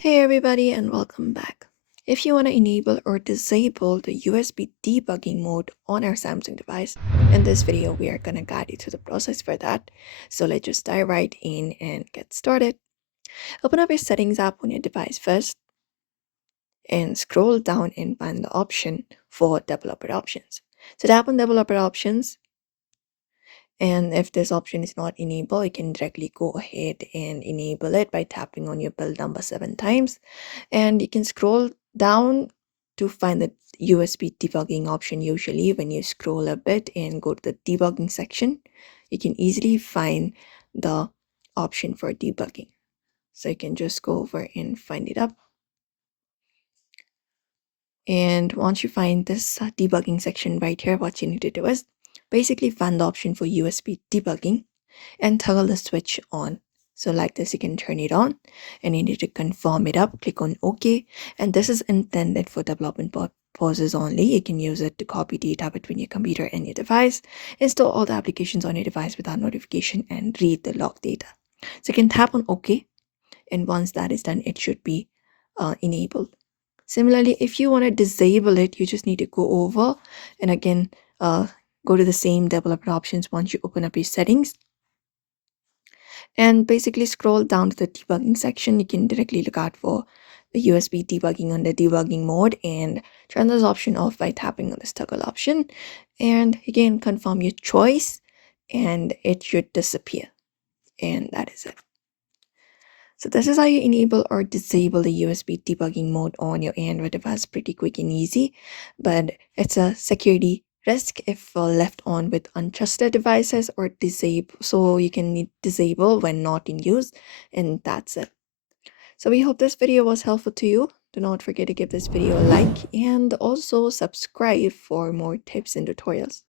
Hey everybody and welcome back. If you want to enable or disable the USB debugging mode on our Samsung device, in this video we are going to guide you through the process for that. So let's just dive right in and get started. Open up your settings app on your device first and scroll down and find the option for developer options. So tap on developer options, and if this option is not enabled, you can directly go ahead and enable it by tapping on your build number 7 times. And you can scroll down to find the USB debugging option. Usually when you scroll a bit and go to the debugging section, you can easily find the option for debugging. So you can just go over and find it up. And once you find this debugging section right here, what you need to do is basically find the option for USB debugging and toggle the switch on. So like this, you can turn it on and you need to confirm it up. Click on OK. And this is intended for development purposes only. You can use it to copy data between your computer and your device, install all the applications on your device without notification, and read the log data. So you can tap on OK. And once that is done, it should be enabled. Similarly, if you want to disable it, you just need to go over and again go to the same developer options once you open up your settings and basically scroll down to the debugging section. You can directly look out for the USB debugging under debugging mode and turn this option off by tapping on this toggle option. And again, confirm your choice and it should disappear. And that is it. So this is how you enable or disable the USB debugging mode on your Android device. Pretty quick and easy, but it's a security risk if left on with untrusted devices or disable. So you can disable when not in use, and that's it. So we hope this video was helpful to you. Do not forget to give this video a like and also subscribe for more tips and tutorials.